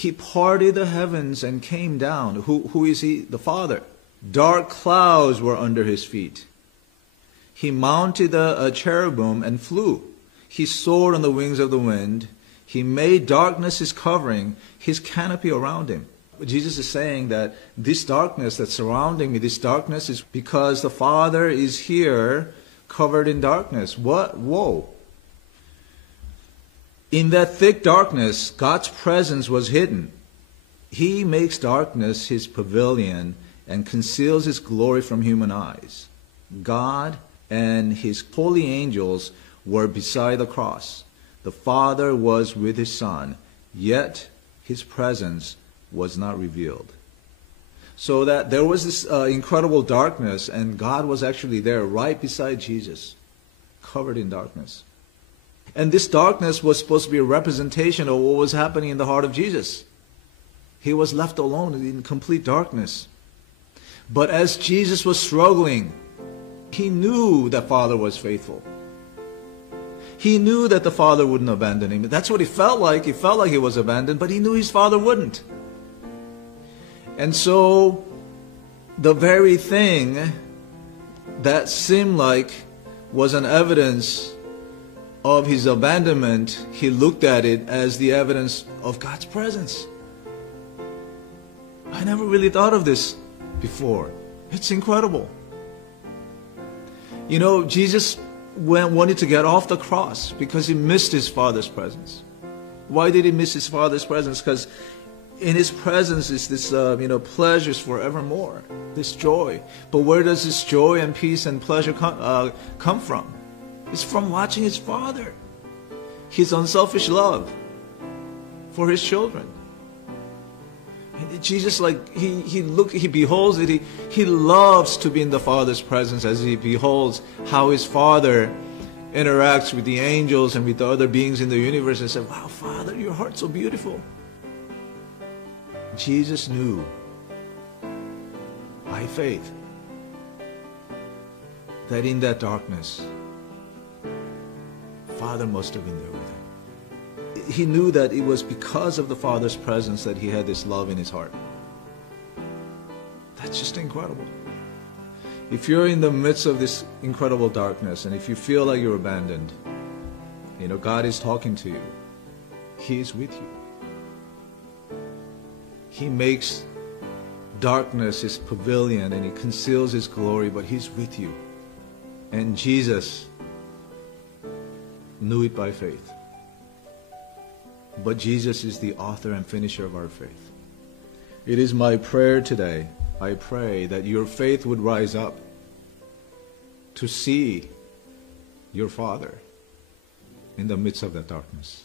He parted the heavens and came down. Who is he? The Father. Dark clouds were under his feet. He mounted a cherubim and flew. He soared on the wings of the wind. He made darkness his covering, his canopy around him. Jesus is saying that this darkness that's surrounding me, this darkness is because the Father is here covered in darkness. What? Whoa. In that thick darkness, God's presence was hidden. He makes darkness his pavilion and conceals his glory from human eyes. God and his holy angels were beside the cross. The Father was with his Son, yet his presence was not revealed. So that there was this incredible darkness, and God was actually there right beside Jesus, covered in darkness. And this darkness was supposed to be a representation of what was happening in the heart of Jesus. He was left alone in complete darkness. But as Jesus was struggling, he knew that Father was faithful. He knew that the Father wouldn't abandon him. That's what he felt like. He felt like he was abandoned, but he knew his Father wouldn't. And so, the very thing that seemed like was an evidence of his abandonment, he looked at it as the evidence of God's presence. I never really thought of this before. It's incredible. You know, Jesus wanted to get off the cross because he missed his Father's presence. Why did he miss his Father's presence? Because in his presence is this, pleasures forevermore, this joy. But where does this joy and peace and pleasure come from? It's from watching his Father, his unselfish love for his children. Jesus, he beholds it. He loves to be in the Father's presence as he beholds how his Father interacts with the angels and with the other beings in the universe, and said, "Wow, Father, your heart's so beautiful." Jesus knew by faith that in that darkness, Father must have been there with him. He knew that it was because of the Father's presence that he had this love in his heart. That's just incredible. If you're in the midst of this incredible darkness, and if you feel like you're abandoned, God is talking to you. He is with you. He makes darkness his pavilion, and he conceals his glory, but he's with you. And Jesus knew it by faith. But Jesus is the author and finisher of our faith. It is my prayer today, I pray that your faith would rise up to see your Father in the midst of that darkness.